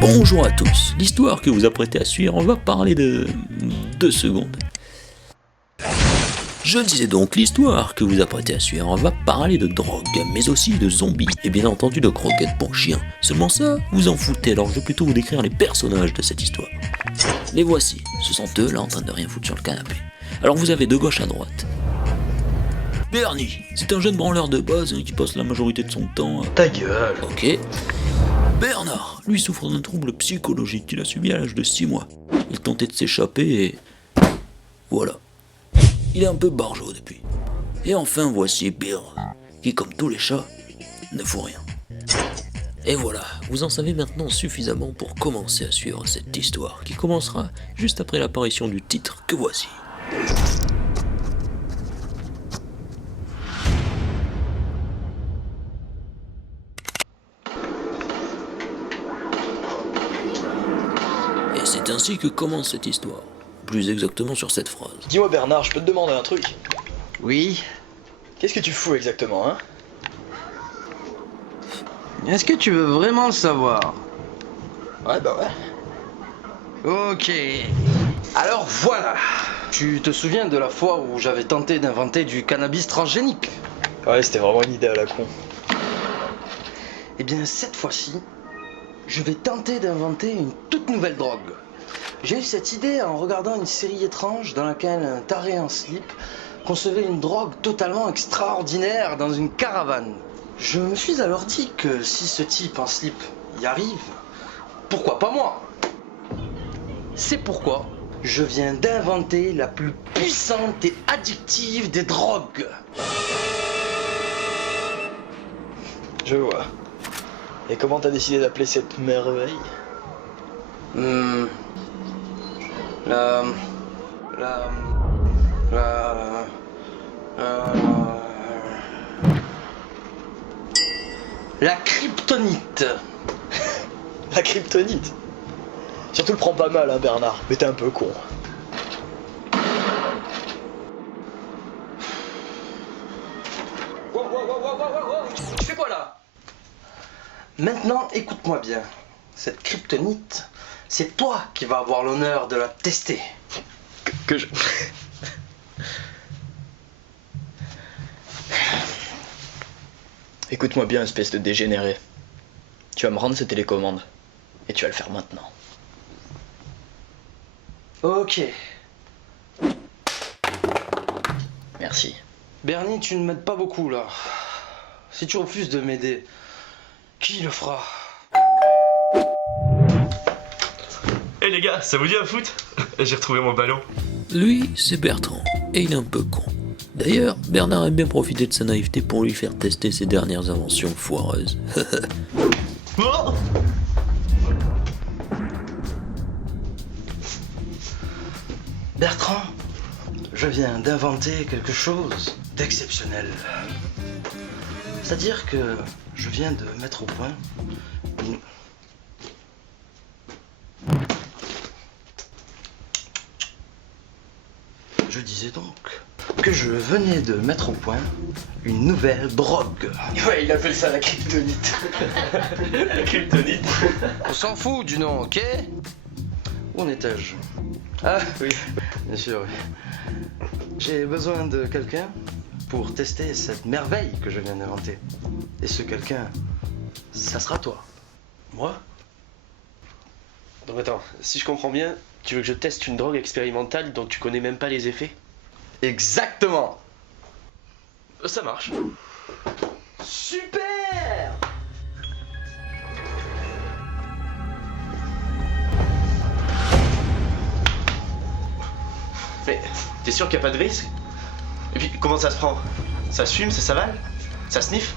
Bonjour à tous, l'histoire que vous apprêtez à suivre, on va parler de... 2 secondes. Je disais donc, l'histoire que vous apprêtez à suivre, on va parler de drogue, mais aussi de zombies, et bien entendu de croquettes pour chiens. Seulement ça, vous en foutez, alors je vais plutôt vous décrire les personnages de cette histoire. Les voici, ce sont eux là en train de rien foutre sur le canapé. Alors vous avez de gauche à droite Bernie, c'est un jeune branleur de base qui passe la majorité de son temps à... Ta gueule. Ok. Bernard, lui souffre d'un trouble psychologique qu'il a subi à l'âge de 6 mois. Il tentait de s'échapper et... voilà. Il est un peu barjot depuis. Et enfin voici Bill, qui comme tous les chats, ne fout rien. Et voilà, vous en savez maintenant suffisamment pour commencer à suivre cette histoire, qui commencera juste après l'apparition du titre que voici. Et c'est ainsi que commence cette histoire. Plus exactement sur cette phrase. Dis-moi Bernard, je peux te demander un truc? Oui. Qu'est-ce que tu fous exactement, hein? Est-ce que tu veux vraiment le savoir? Ouais, bah ouais. Ok. Alors voilà. Tu te souviens de la fois où j'avais tenté d'inventer du cannabis transgénique? Ouais, c'était vraiment une idée à la con. Eh bien cette fois-ci, je vais tenter d'inventer une toute nouvelle drogue. J'ai eu cette idée en regardant une série étrange dans laquelle un taré en slip concevait une drogue totalement extraordinaire dans une caravane. Je me suis alors dit que si ce type en slip y arrive, pourquoi pas moi? C'est pourquoi je viens d'inventer la plus puissante et addictive des drogues. Je vois. Et comment t'as décidé d'appeler cette merveille? La... La kryptonite. La kryptonite. Surtout le prends pas mal, hein Bernard, mais t'es un peu con. Wow, tu fais quoi là? Maintenant, écoute-moi bien. Cette kryptonite, c'est toi qui vas avoir l'honneur de la tester. Que je... Écoute-moi bien, espèce de dégénéré. Tu vas me rendre cette télécommande. Et tu vas le faire maintenant. Ok. Merci. Bernie, tu ne m'aides pas beaucoup là. Si tu refuses de m'aider, qui le fera? Eh les gars, ça vous dit un foot? J'ai retrouvé mon ballon. Lui, c'est Bertrand, et il est un peu con. D'ailleurs, Bernard aime bien profiter de sa naïveté pour lui faire tester ses dernières inventions foireuses. Oh, Bertrand, je viens d'inventer quelque chose d'exceptionnel. C'est-à-dire que je viens de mettre au point une... Je disais donc que je venais de mettre au point une nouvelle drogue. Ouais, il appelle ça la kryptonite. la kryptonite. On s'en fout du nom, ok? Où en étais-je? Ah oui, bien sûr, oui. J'ai besoin de quelqu'un pour tester cette merveille que je viens d'inventer. Et ce quelqu'un, ça sera toi. Moi? Donc attends, si je comprends bien, tu veux que je teste une drogue expérimentale dont tu connais même pas les effets? Exactement. Ça marche. Super! Mais t'es sûr qu'il n'y a pas de risque? Et puis comment ça se prend? Ça se fume, ça s'avale? Ça sniffe?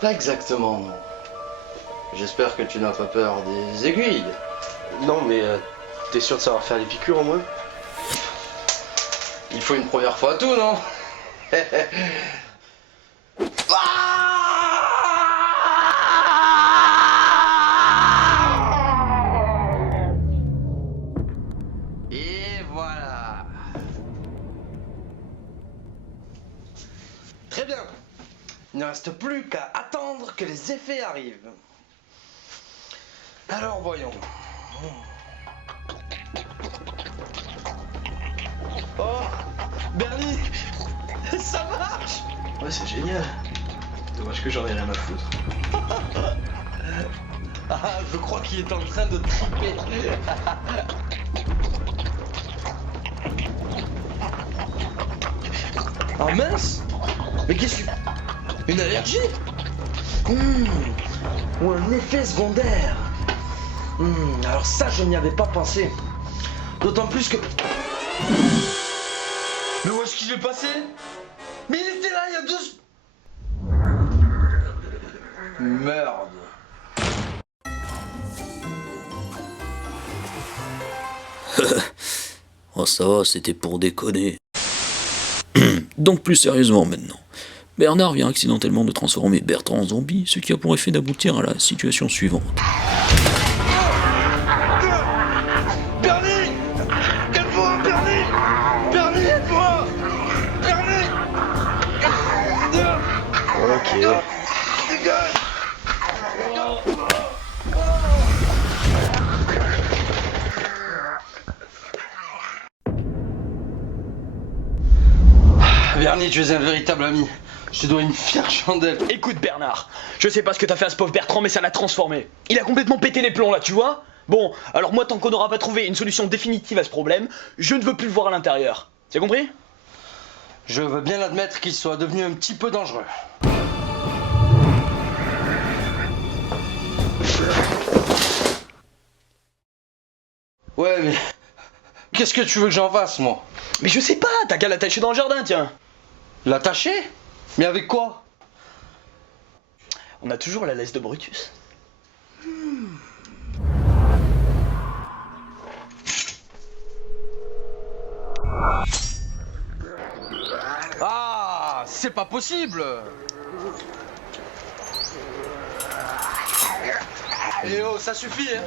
Pas exactement, non. J'espère que tu n'as pas peur des aiguilles. Non mais t'es sûr de savoir faire les piqûres au moins? Il faut une première fois à tout, non? Et voilà. Très bien. Il ne reste plus qu'à attendre que les effets arrivent. Alors voyons. Oh, Bernie, ça marche. Ouais, c'est génial. Dommage que j'en ai rien à foutre. Ah, je crois qu'il est en train de triper. Ah mince. Mais qu'est-ce que... Une allergie? Ou un effet secondaire? Alors ça, je n'y avais pas pensé. D'autant plus que... Mais où est-ce qu'il est passé? Mais il était là il y a 2... Merde. Oh ça va, c'était pour déconner. Donc plus sérieusement maintenant. Bernard vient accidentellement de transformer Bertrand en zombie, ce qui a pour effet d'aboutir à la situation suivante. Bernie! Aide-moi, Bernie! Bernie, aide-moi! Bernie! Ok. Dégage! Bernie, tu es un véritable ami. Je te dois une fière chandelle. Écoute Bernard, je sais pas ce que t'as fait à ce pauvre Bertrand, mais ça l'a transformé. Il a complètement pété les plombs là, tu vois? Bon, alors moi tant qu'on n'aura pas trouvé une solution définitive à ce problème, je ne veux plus le voir à l'intérieur. Tu as compris? Je veux bien admettre qu'il soit devenu un petit peu dangereux. Ouais, mais... Qu'est-ce que tu veux que j'en fasse, moi? Mais je sais pas, t'as qu'à l'attacher dans le jardin, tiens. L'attacher? Mais avec quoi? On a toujours la laisse de Brutus. Ah, c'est pas possible! Eh oh, ça suffit, hein.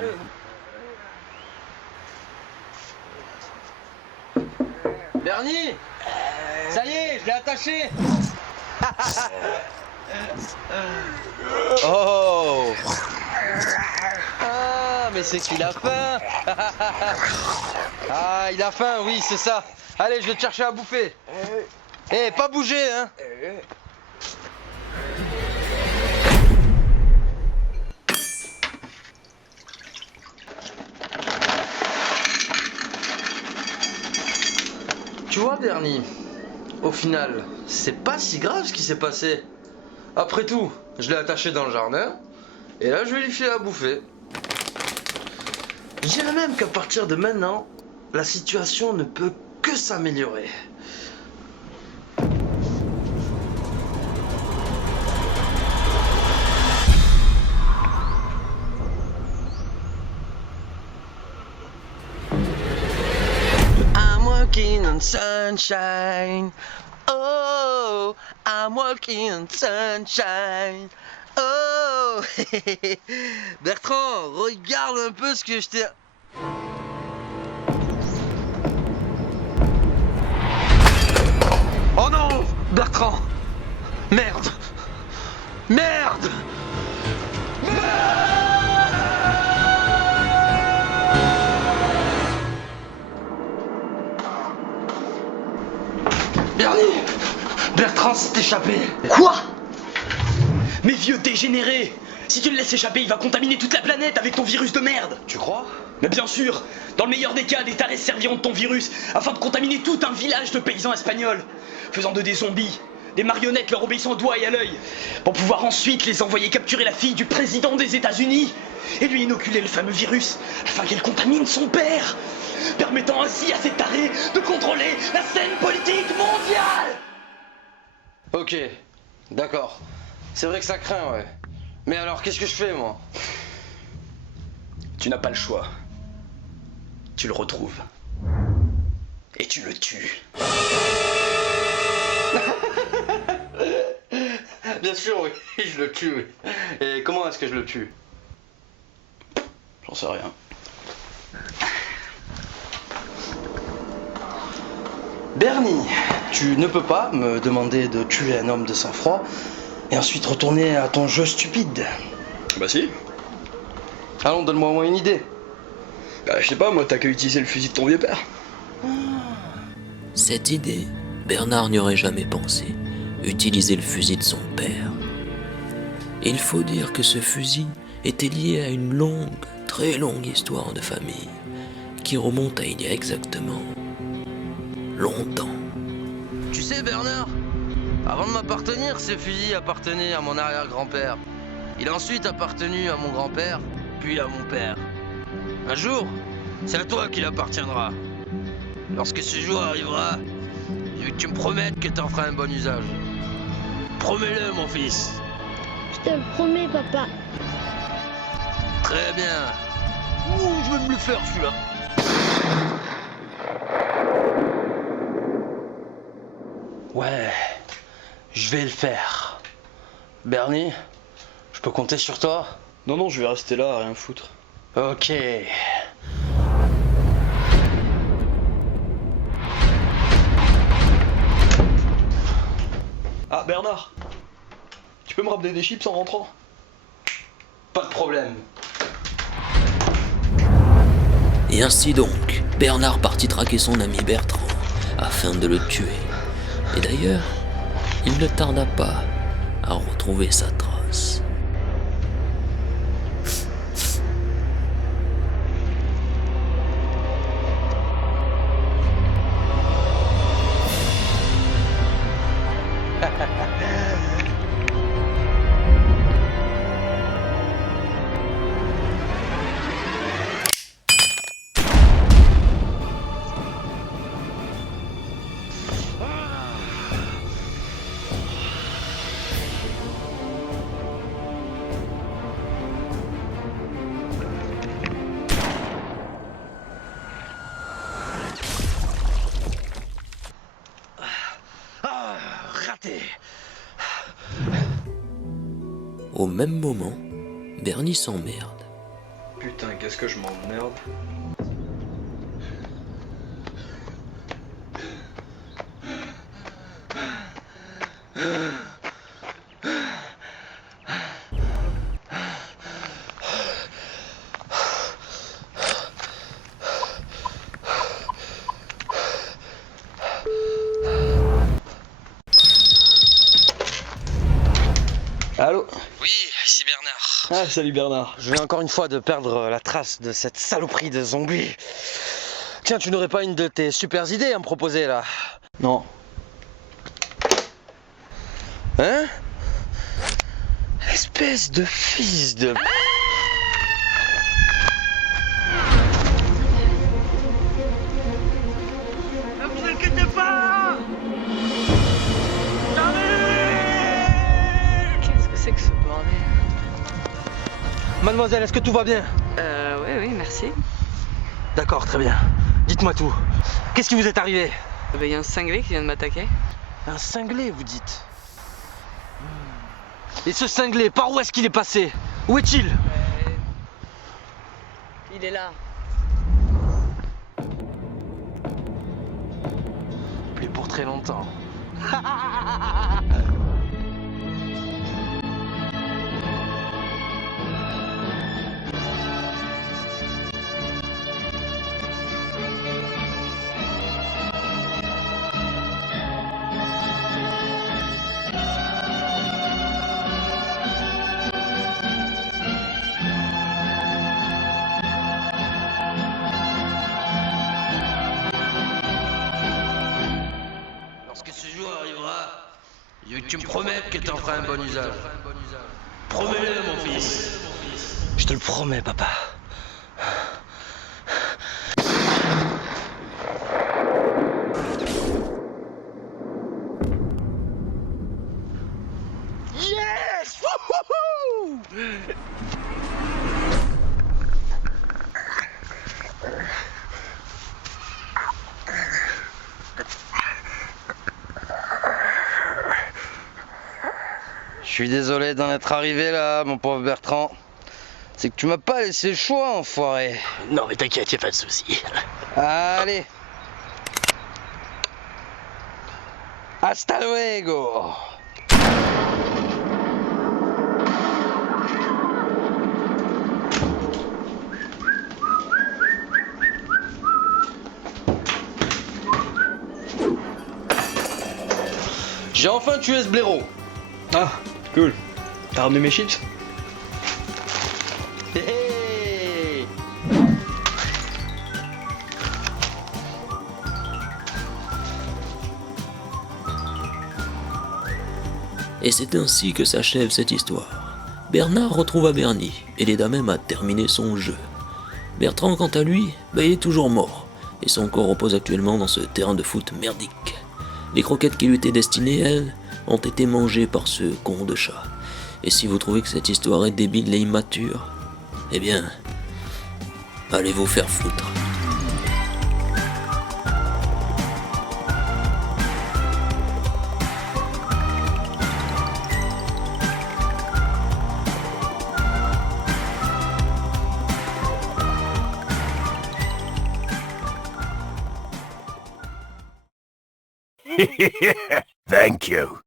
Bernie! Ça y est, je l'ai attaché! Oh! Ah, mais c'est qu'il a faim! Ah, il a faim, oui, c'est ça! Allez, je vais te chercher à bouffer! Eh, pas bouger, hein! Tu vois, Bernie, au final, c'est pas si grave ce qui s'est passé. Après tout, je l'ai attaché dans le jardin, et là je vais lui filer à bouffer. Je dirais même qu'à partir de maintenant, la situation ne peut que s'améliorer. I'm walking on sunshine. Oh, I'm walking on sunshine. Oh, Bertrand, regarde un peu ce que je t'ai... Oh non, Bertrand. Merde. Merde. Bernie! Bertrand s'est échappé! Quoi? Mais vieux dégénéré! Si tu le laisses échapper, il va contaminer toute la planète avec ton virus de merde! Tu crois? Mais bien sûr! Dans le meilleur des cas, des tarés serviront de ton virus afin de contaminer tout un village de paysans espagnols, faisant d'eux des zombies, des marionnettes leur obéissant au doigt et à l'œil, pour pouvoir ensuite les envoyer capturer la fille du président des États-Unis et lui inoculer le fameux virus afin qu'elle contamine son père, permettant ainsi à ces tarés de contrôler la scène politique mondiale! Ok, d'accord. C'est vrai que ça craint, ouais. Mais alors, qu'est-ce que je fais, moi? Tu n'as pas le choix. Tu le retrouves. Et tu le tues. Bien sûr, oui, je le tue, oui. Et comment est-ce que je le tue? J'en sais rien. Bernie, tu ne peux pas me demander de tuer un homme de sang-froid, Et ensuite retourner à ton jeu stupide. Bah si. Allons, donne-moi au moins une idée. Bah je sais pas, moi t'as qu'à utiliser le fusil de ton vieux père. Cette idée, Bernard n'y aurait jamais pensé. Utiliser le fusil de son père. Il faut dire que ce fusil était lié à une longue, très longue histoire de famille qui remonte à il y a exactement longtemps. Tu sais, Bernard, avant de m'appartenir, ce fusil appartenait à mon arrière-grand-père. Il a ensuite appartenu à mon grand-père, puis à mon père. Un jour, c'est à toi qu'il appartiendra. Lorsque ce jour arrivera, je veux que tu me promettes que t'en feras un bon usage. Promets-le, mon fils. Je te le promets, papa. Très bien. Ouh, je vais me le faire, celui-là. Ouais, je vais le faire. Bernie, je peux compter sur toi? Non, non, je vais rester là à rien foutre. Ok. Ah, Bernard, tu peux me ramener des chips en rentrant? Pas de problème. Et ainsi donc, Bernard partit traquer son ami Bertrand afin de le tuer. Et d'ailleurs, il ne tarda pas à retrouver sa trace. Raté. Au même moment, Bernie s'emmerde. Putain, qu'est-ce que je m'emmerde. Allô? Oui, ici Bernard. Ah, salut Bernard. Je viens encore une fois de perdre la trace de cette saloperie de zombie. Tiens, tu n'aurais pas une de tes super idées à me proposer là? Non. Hein? Espèce de fils de... Ne vous inquiétez pas! Qu'est-ce que c'est que ce bordel? Mademoiselle, est-ce que tout va bien? Oui, merci. D'accord, très bien. Dites-moi tout. Qu'est-ce qui vous est arrivé? Il y a un cinglé qui vient de m'attaquer. Un cinglé, vous dites? Et ce cinglé, par où est-ce qu'il est passé? Où est-il? Il est là. Plus pour très longtemps. Lorsque ce jour arrivera, je veux que tu me promettes que tu en feras un bon usage. Promets-le, mon fils. Je te le promets, papa. Yes! Wouhou! Je suis désolé d'en être arrivé là, mon pauvre Bertrand. C'est que tu m'as pas laissé le choix, enfoiré. Non mais t'inquiète, y'a pas de souci. Allez. Hasta luego. J'ai enfin tué ce blaireau. Ah, cool. T'as ramené mes chips? Hé hé. Et c'est ainsi que s'achève cette histoire. Bernard retrouva Bernie et l'aida même à terminer son jeu. Bertrand, quant à lui, il est toujours mort, et son corps repose actuellement dans ce terrain de foot merdique. Les croquettes qui lui étaient destinées, elles, ont été mangées par ce con de chat. Et si vous trouvez que cette histoire est débile et immature, eh bien, allez vous faire foutre. Thank you.